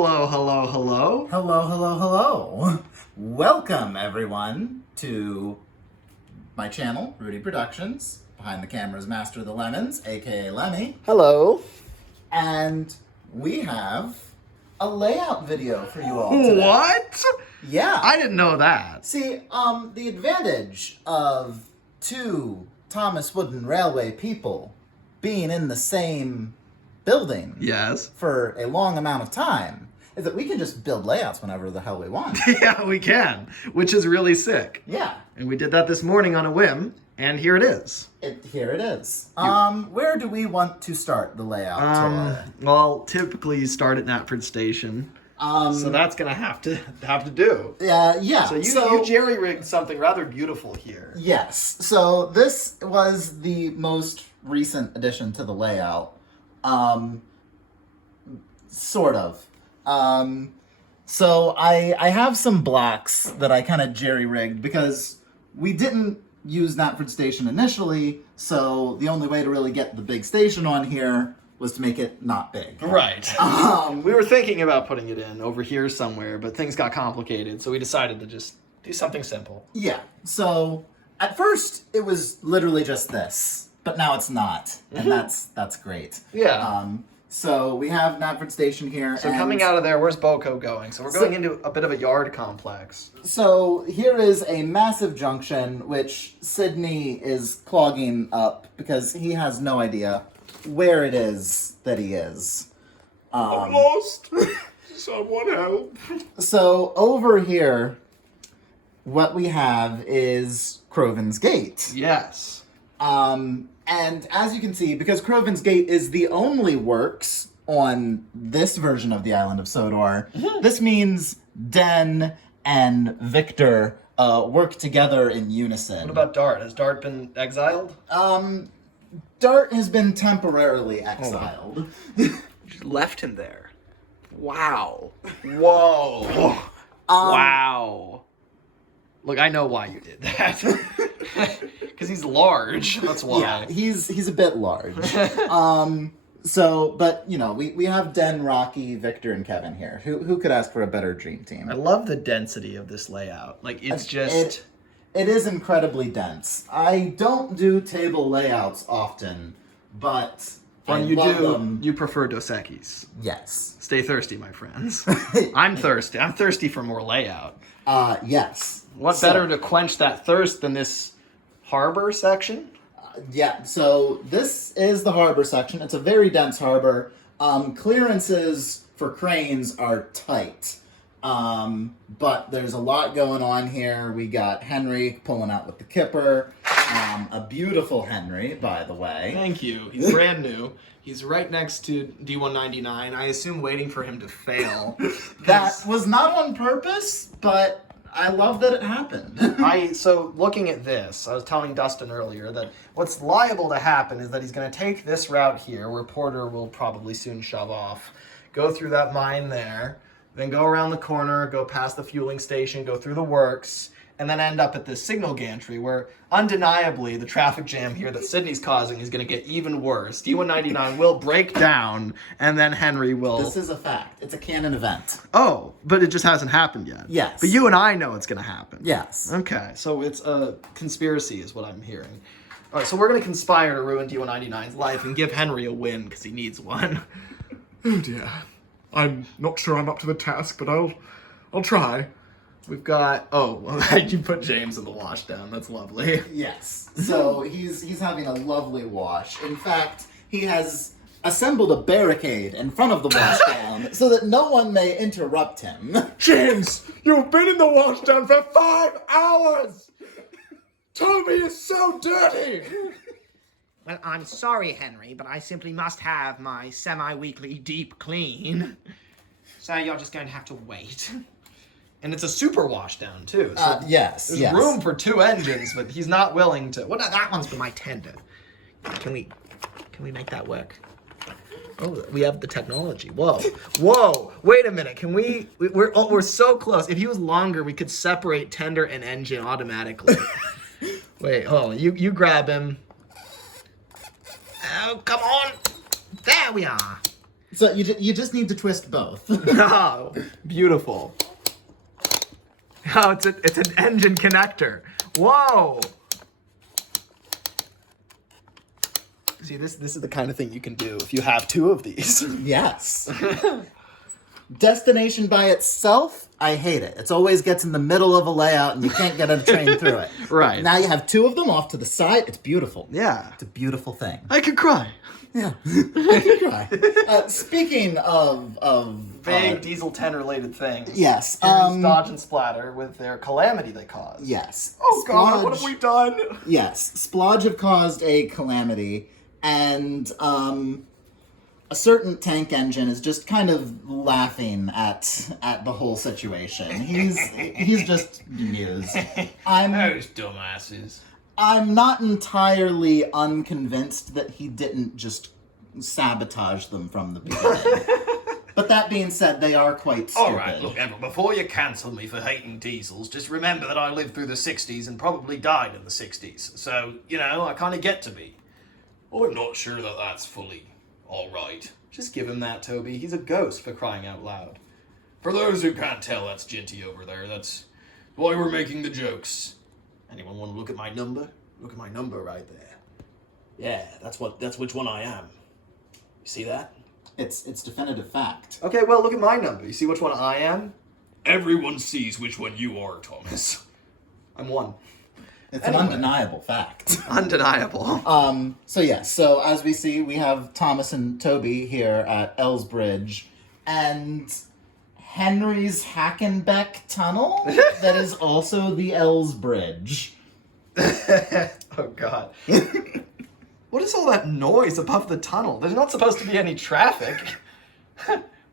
Hello, hello, hello. Hello, hello, hello. Welcome, everyone, to my channel, Rudy Productions. Behind the camera is Master of the Lemons, aka Lemmy. Hello. And we have a layout video for you all today. What? Yeah. I didn't know that. See, the advantage of two Thomas Wooden Railway people being in the same building Yes. for a long amount of time is that we can just build layouts whenever the hell we want. Yeah, we can, which is really sick. Yeah. And we did that this morning on a whim, and here it is. Here it is. Where do we want to start the layout tour? Well, typically you start at Knapford Station. So that's gonna have to do. Yeah. So you jerry-rigged something rather beautiful here. Yes. So this was the most recent addition to the layout. Sort of. So I have some blocks that I kind of jerry-rigged because we didn't use Knapford Station initially, so the only way to really get the big station on here was to make it not big. Right. We were thinking about putting it in over here somewhere, but things got complicated, so we decided to just do something simple. Yeah. So at first it was literally just this, but now it's not, and that's great. Yeah. So we have Knapford Station here. So coming out of there, where's Boco going? So we're going into a bit of a yard complex. So here is a massive junction, which Sydney is clogging up because he has no idea where it is that he is. I'm lost. Someone help. So over here, what we have is Croven's Gate. Yes. And as you can see, because Croven's Gate is the only works on this version of the island of Sodor, this means Den and Victor work together in unison. What about Dart? Has Dart been exiled? Dart has been temporarily exiled. Just left him there. Wow. Whoa. Wow. Look, I know why you did that. Because he's large. That's why. Yeah, he's a bit large. But you know, we have Den, Rocky, Victor, and Kevin here. Who could ask for a better dream team? I love the density of this layout. Like, it's just... It is incredibly dense. I don't do table layouts often, but When I love them. you prefer Dos Equis. Yes. Stay thirsty, my friends. I'm thirsty. I'm thirsty for more layout. Yes. What better to quench that thirst than this harbor section? Yeah, so this is the harbor section. It's a very dense harbor. Clearances for cranes are tight. But there's a lot going on here. We got Henry pulling out with the kipper. A beautiful Henry, by the way. Thank you. He's brand new. He's right next to D199. I assume waiting for him to fail. That was not on purpose, but I love that it happened. So looking at this, I was telling Dustin earlier that what's liable to happen is that he's going to take this route here, where Porter will probably soon shove off, go through that mine there, then go around the corner, go past the fueling station, go through the works, and then end up at this signal gantry where undeniably the traffic jam here that Sydney's causing is going to get even worse. D199 will break down, and then Henry will... This is a fact. It's a canon event. Oh, but it just hasn't happened yet. Yes. But you and I know it's going to happen. Yes. Okay, so it's a conspiracy is what I'm hearing. All right, so we're going to conspire to ruin D199's life and give Henry a win because he needs one. Oh dear. I'm not sure I'm up to the task, but I'll try. We've got... Oh, well, you put James in the washdown. That's lovely. Yes. So he's having a lovely wash. In fact, he has assembled a barricade in front of the washdown so that no one may interrupt him. James, you've been in the washdown for 5 hours! Toby is so dirty! Well, I'm sorry, Henry, but I simply must have my semi-weekly deep clean. So you're just going to have to wait. And it's a super washdown, too. So Yes. there's room for 2 engines, but he's not willing to... Well, that one's for my tender. Can we make that work? Oh, we have the technology. Whoa. Whoa. Wait a minute. Can we're so close. If he was longer, we could separate tender and engine automatically. Wait, hold on. You grab him. Oh, come on. There we are. So you just need to twist both. Oh, beautiful. Oh, it's an engine connector. Whoa. See, this is the kind of thing you can do if you have two of these. Yes. Destination by itself, I hate it. It always gets in the middle of a layout and you can't get a train through it. Right. Now you have two of them off to the side. It's beautiful. Yeah. It's a beautiful thing. I could cry. Yeah. I could cry. Speaking of Vague Diesel 10 related things. yes. Here's Dodge and Splatter with their calamity they caused. Yes. Oh God, what Splodge- have we done? Yes. Splodge have caused a calamity, and a certain tank engine is just kind of laughing at the whole situation. He's just amused. Those dumbasses. I'm not entirely unconvinced that he didn't just sabotage them from the beginning. But that being said, they are quite stupid. All right, look, Emma, before you cancel me for hating diesels, just remember that I lived through the 60s and probably died in the 60s. So, I kind of get to be. I'm not sure that that's fully all right. Just give him that, Toby. He's a ghost, for crying out loud. For those who can't tell, that's Ginty over there. That's why we're making the jokes. Anyone want to look at my number? Look at my number right there. Yeah, that's which one I am. You see that? It's definitive fact. Okay, well, look at my number. You see which one I am? Everyone sees which one you are, Thomas. I'm one. It's Anyway. an undeniable fact. Undeniable. So as we see, we have Thomas and Toby here at Ellsbridge, and Henry's Hackenbeck Tunnel that is also the Ells Bridge. Oh, God. What is all that noise above the tunnel? There's not supposed to be any traffic.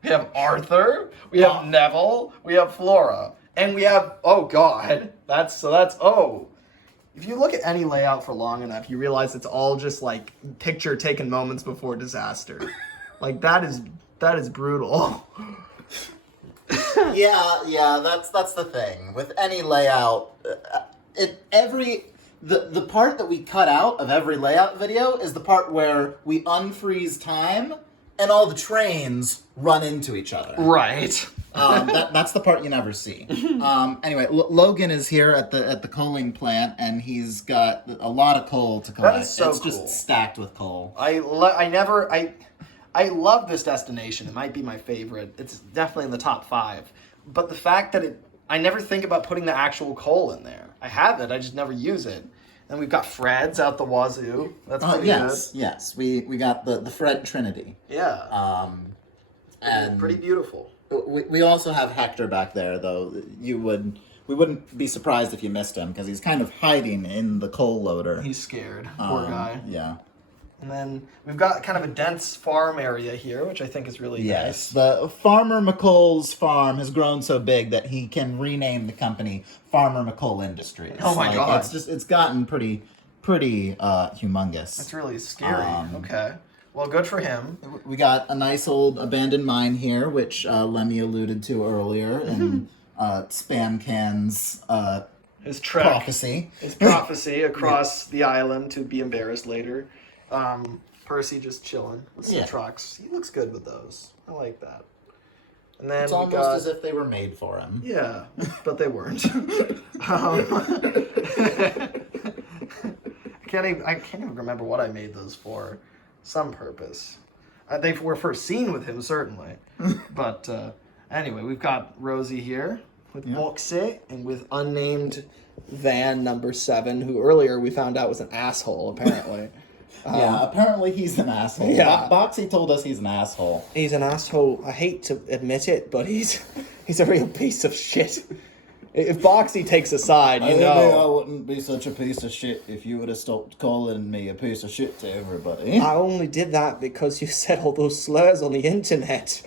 We have Arthur, we have Neville, we have Flora, and we have, oh, God. If you look at any layout for long enough, you realize it's all just like picture taken moments before disaster. Like that is brutal. Yeah, that's the thing. With any layout, the part that we cut out of every layout video is the part where we unfreeze time and all the trains run into each other. Right. That's the part you never see. Anyway, Logan is here at the coaling plant, and he's got a lot of coal to collect. That is so it's cool. just stacked with coal. I love this destination. It might be my favorite. It's definitely in the top 5. But the fact that I never think about putting the actual coal in there. I have it, I just never use it. And we've got Fred's out the wazoo. That's pretty Yes. good. We got the Fred Trinity. Yeah. And pretty beautiful. we also have Hector back there, though. We wouldn't be surprised if you missed him, because he's kind of hiding in the coal loader. He's scared. Poor guy. Yeah. And then we've got kind of a dense farm area here, which I think is really Yes, nice. the Farmer McColl's farm has grown so big that he can rename the company Farmer McColl Industries. Oh my God. It's gotten pretty humongous. That's really scary. Okay. Well, good for him. We got a nice old abandoned mine here, which Lemmy alluded to earlier in Spam Can's His trek. prophecy. His prophecy across the island to be embarrassed later. Percy just chilling with some trucks. He looks good with those. I like that. And then It's we almost got, as if they were made for him. yeah, but they weren't. I can't even remember what I made those for. Some purpose. They were for scene with him, certainly. But anyway, we've got Rosie here with Boxe and with unnamed van number 7, who earlier we found out was an asshole, apparently. Yeah, apparently he's an asshole. Yeah. Boxy told us he's an asshole. He's an asshole. I hate to admit it, but he's a real piece of shit. If Boxy takes a side, you know. I wouldn't be such a piece of shit if you would have stopped calling me a piece of shit to everybody. I only did that because you said all those slurs on the internet.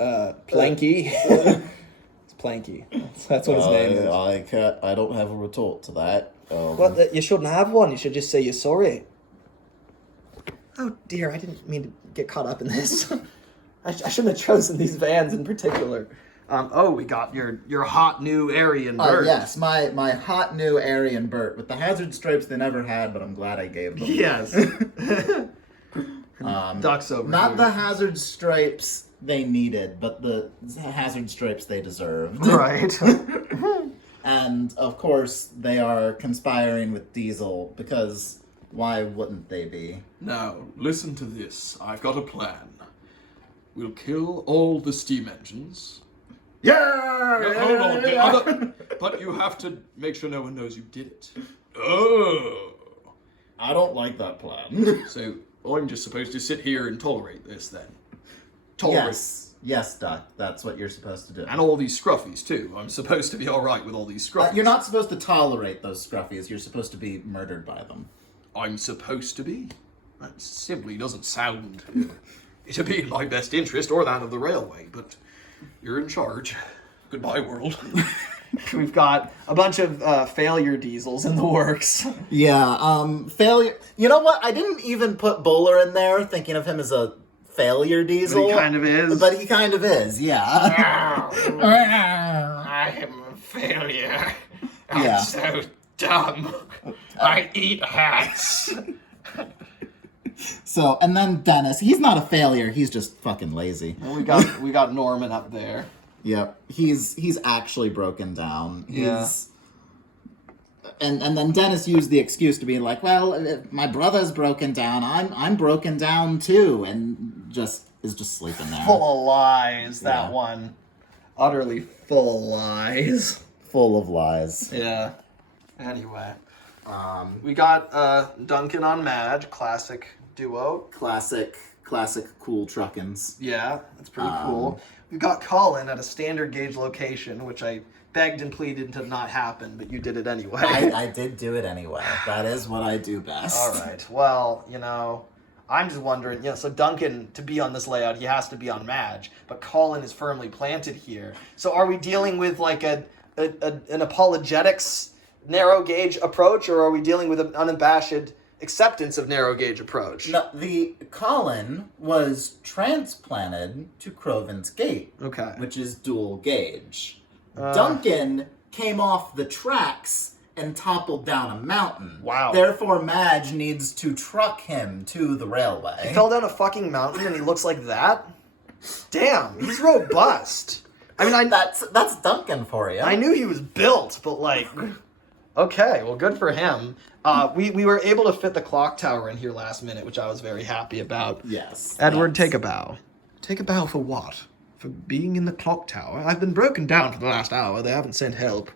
Planky. It's Planky. That's what his name is. I don't have a retort to that. Well, you shouldn't have one. You should just say you're sorry. Oh dear, I didn't mean to get caught up in this. I shouldn't have chosen these vans in particular. We got your hot new Aryan bird. Yes, my hot new Aryan Burt with the hazard stripes they never had, but I'm glad I gave them. Yes. Ducks over Not here. the hazard stripes they needed, but the hazard stripes they deserved. Right. And, of course, they are conspiring with Diesel, because why wouldn't they be? Now, listen to this. I've got a plan. We'll kill all the steam engines. Yeah! Hold on. But you have to make sure no one knows you did it. Oh. I don't like that plan. So, I'm just supposed to sit here and tolerate this then? Yes, Duck. That's what you're supposed to do. And all these scruffies, too. I'm supposed to be alright with all these scruffies. You're not supposed to tolerate those scruffies. You're supposed to be murdered by them. I'm supposed to be? That simply doesn't sound to be in my best interest or that of the railway, but you're in charge. Goodbye, world. We've got a bunch of failure diesels in the works. Yeah, failure. You know what? I didn't even put Bowler in there, thinking of him as a failure diesel. But he kind of is. But he kind of is, yeah. I am a failure. I'm Yeah. so dumb. I eat hats. So, and then Dennis. He's not a failure. He's just fucking lazy. And we got Norman up there. Yep. He's actually broken down. Yeah. And then Dennis used the excuse to be like, well, if my brother's broken down, I'm broken down too, and is just sleeping there. Full of lies, that Yeah. one. Utterly full of lies. Full of lies. Yeah. Anyway. We got Duncan on Madge, classic duo. Classic cool truckins. Yeah, that's pretty cool. We've got Colin at a standard gauge location, which I begged and pleaded to not happen, but you did it anyway. I did do it anyway. That is what I do best. All right. Well, I'm just wondering, so Duncan, to be on this layout, he has to be on Madge, but Colin is firmly planted here. So are we dealing with like an apologetics narrow gauge approach, or are we dealing with an unabashed acceptance of narrow gauge approach? No, the Colin was transplanted to Croven's Gate, Okay. which is dual gauge. Duncan came off the tracks and toppled down a mountain. Wow. Therefore, Madge needs to truck him to the He railway. fell down a fucking mountain and he looks like that? Damn, he's robust. I mean, That's Duncan for you. I knew he was built, but like, okay, well, good for him. We were able to fit the clock tower in here last minute, which I was very happy about. Yes. Edward, yes. take a bow. Take a bow for what? For being in the clock tower? I've been broken down for the last hour. They haven't sent help.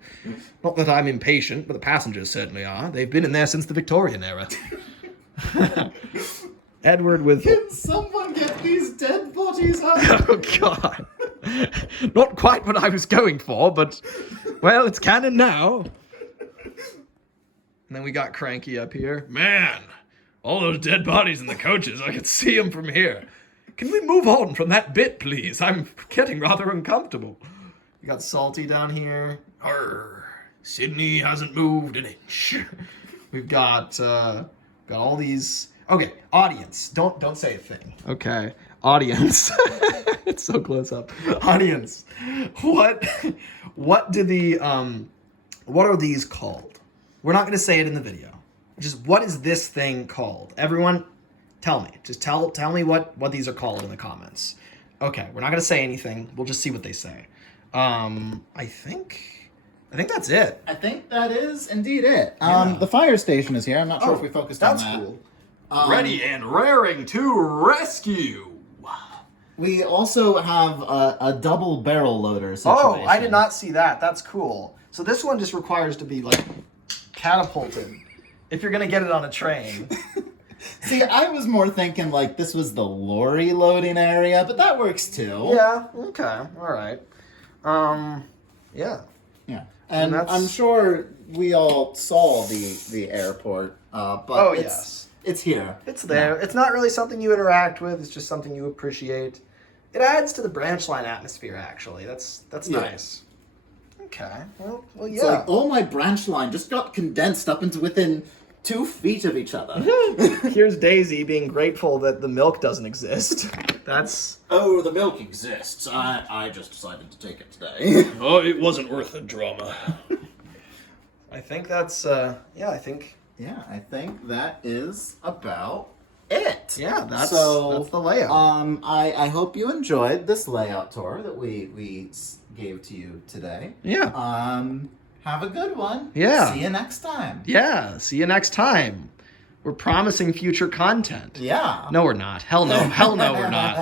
Not that I'm impatient, but the passengers certainly are. They've been in there since the Victorian era. Edward with... Can someone get these dead bodies out? Oh, God. Not quite what I was going for, but, well, it's canon now. And then we got Cranky up here. Man, all those dead bodies in the coaches, I could see them from here. Can we move on from that bit, please? I'm getting rather uncomfortable. We got Salty down here. Arr, Sydney hasn't moved an inch. We've got all these... Okay, audience. Don't say a thing. Okay, audience. It's so close up. Audience. What are these called? We're not going to say it in the video. Just what is this thing called? Everyone, tell me. Just tell me what these are called in the comments. Okay, we're not going to say anything. We'll just see what they say. I think that's it. I think that is indeed it. Yeah. The fire station is here. I'm not sure if we focused on That's that. cool. Ready and raring to rescue. We also have a double barrel loader situation. Oh, I did not see that. That's cool. So this one just requires to be like catapulted if you're gonna get it on a train. See, I was more thinking like this was the lorry loading area, but that works too. Yeah. Okay. All right. Yeah. Yeah. And And that's- I'm sure we all saw the airport, but Oh, it's, yes. it's here. It's there. It's not really something you interact with. It's just something you appreciate. It adds to the branch line atmosphere. Actually, that's Yeah. nice. Okay. Well, It's yeah. like, oh, my branch line just got condensed up into within 2 feet of each other. Here's Daisy being grateful that the milk doesn't exist. That's Oh, the milk exists. I just decided to take it today. Oh, it wasn't worth the drama. I think that's, yeah, I think Yeah, I think that is about it. Yeah, that's so, the layout. I hope you enjoyed this layout tour that we gave to you today. Yeah. Have a good one. Yeah. See you next time. Yeah. See you next time. We're promising future content. Yeah. No, we're not. Hell no. Hell no, we're not.